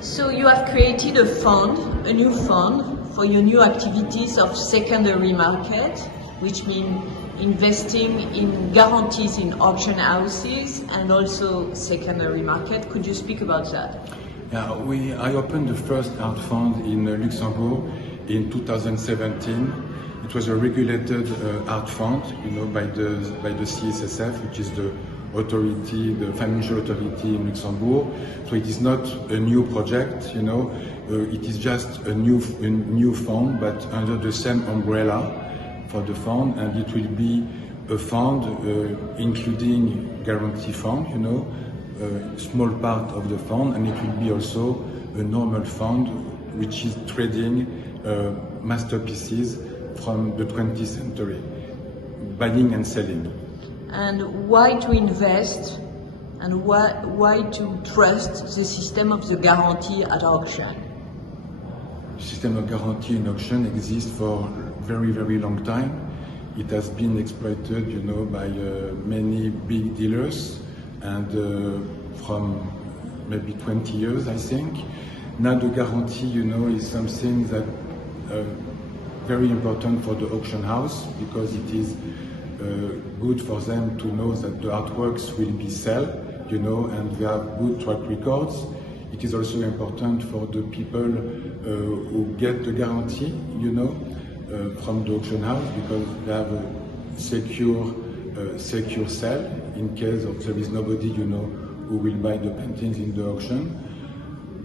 So you have created a new fund for your new activities of secondary market, which means investing in guarantees in auction houses and also secondary market. Could you speak about that? Yeah, I opened the first art fund in Luxembourg in 2017. It was a regulated art fund, by the CSSF, which is the authority, the financial authority in Luxembourg. So it is not a new project, it is just a new fund, but under the same umbrella for the fund, and it will be a fund including guarantee fund, a small part of the fund, and it will be also a normal fund which is trading masterpieces from the 20th century, buying and selling. And why to invest and why to trust the system of the guarantee at auction? The system of guarantee in auction exists for a very, very long time. It has been exploited, by many big dealers, and from maybe 20 years, I think. Now the guarantee, is something that very important for the auction house, because it is good for them to know that the artworks will be sold, and they have good track records. It is also important for the people who get the guarantee, from the auction house, because they have a secure sale in case there is nobody, who will buy the paintings in the auction.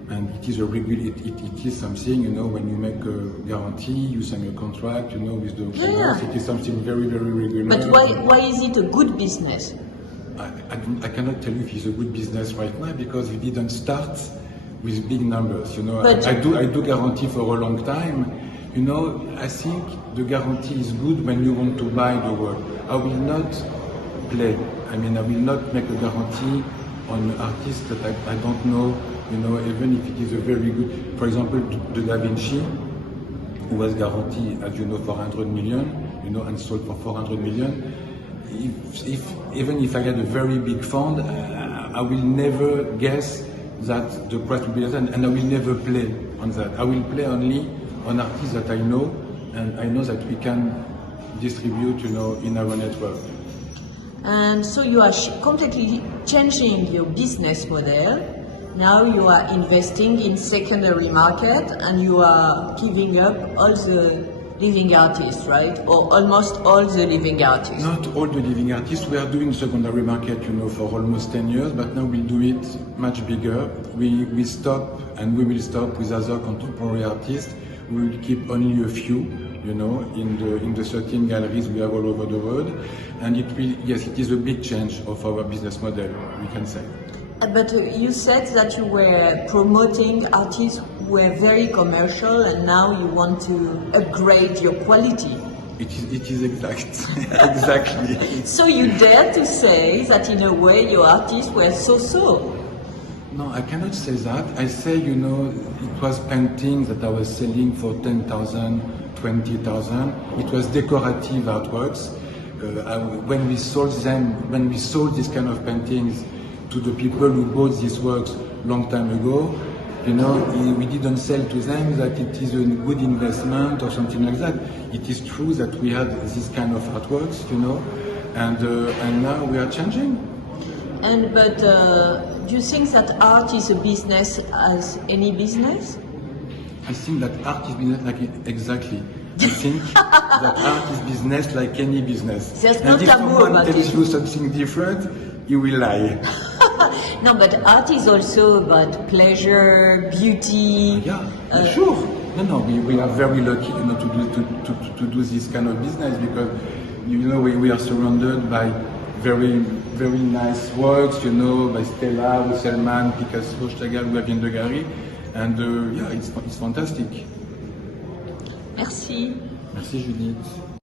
And it is it is something, when you make a guarantee, you sign a contract, with the auction house. It is something very, very regular. But why is it a good business? I cannot tell you if it's a good business right now, because we didn't start with big numbers. But I do guarantee for a long time. I think the guarantee is good when you want to buy the work. I will not play. I will not make a guarantee on an artist that I don't know, even if it is a very good. For example, the Da Vinci, who was guaranteed, as you know, 400 million, and sold for 400 million. Even if I had a very big fund, I will never guess that the price will be that, and I will never play on that. I will play only on artists that I know, and I know that we can distribute, in our network. And so you are completely changing your business model. Now you are investing in secondary market, and you are giving up all the living artists, right? Or almost all the living artists. Not all the living artists. We are doing secondary market, for almost 10 years, but now we'll do it much bigger. We stop, and we will stop with other contemporary artists. We will keep only a few, in the 13 galleries we have all over the world. And it is a big change of our business model, we can say. But you said that you were promoting artists who were very commercial, and now you want to upgrade your quality. It is exactly. So you dare to say that in a way your artists were so-so? No, I cannot say that. I say, it was paintings that I was selling for 10,000, 20,000. It was decorative artworks. When we sold this kind of paintings to the people who bought these works long time ago, we didn't sell to them that it is a good investment or something like that. It is true that we had this kind of artworks, and now we are changing. But do you think that art is a business as any business? I think that art is business exactly. I think that art is business like any business. There's and if someone tells it. you something different, you will lie. No, but art is also about pleasure, beauty. Sure. No, we are very lucky, to do this kind of business, because we are surrounded by very, very nice works, by Stella, Selman, Picasso, Chagall, we have in the gallery, and it's fantastic. Merci. Merci Judith.